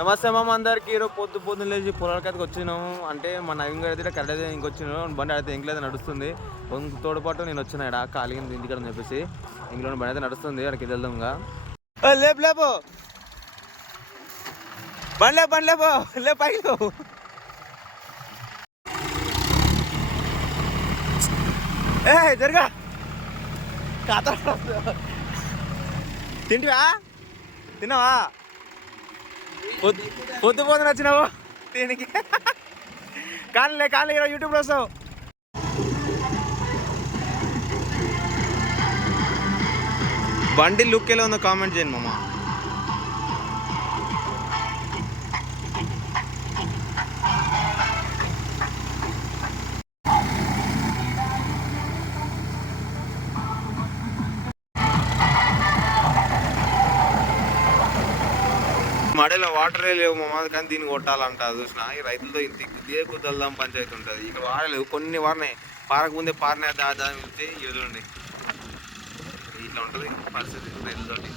నమస్తే మామ అందరికి. ఈరోజు పొద్దున్న లేచి పొలాలకైతే వచ్చినాము. అంటే మా నవీన్ గారు అయితే కరెక్ట్ అయితే ఇంకొచ్చినాను. బండి అయితే ఇంట్లో నడుస్తుంది. తోడుపాటు నేను వచ్చిన ఇక్కడ ఖాళీగా ఇంటికాడ అని చెప్పేసి ఇంట్లో బండి అయితే నడుస్తుంది. అక్కడికి వెళ్దాంగా. లేపు లేపు బండి లేపు లే పైకి లేవు. ఏ జరగా కాత తింటివా తిన్నావా? పొద్దు వచ్చినావు దీనికి. కానీ యూట్యూబ్లో వస్తావు. బండి లుక్ ఎలా ఉందో కామెంట్ చేయండి మామ. మడలో వాటరే లేవు మామ, కానీ దీన్ని కొట్టాలంట. చూసిన ఈ రైతులతో ఇంత ఇదే కుదల్దాం పంచాయతీ ఉంటుంది. ఇక్కడ వాడలేవు, కొన్ని వారినాయి. పారకు ముందే పారినా దాని గురించి చూడండి. ఇట్లా ఉంటుంది పరిస్థితి రైతులతోటి.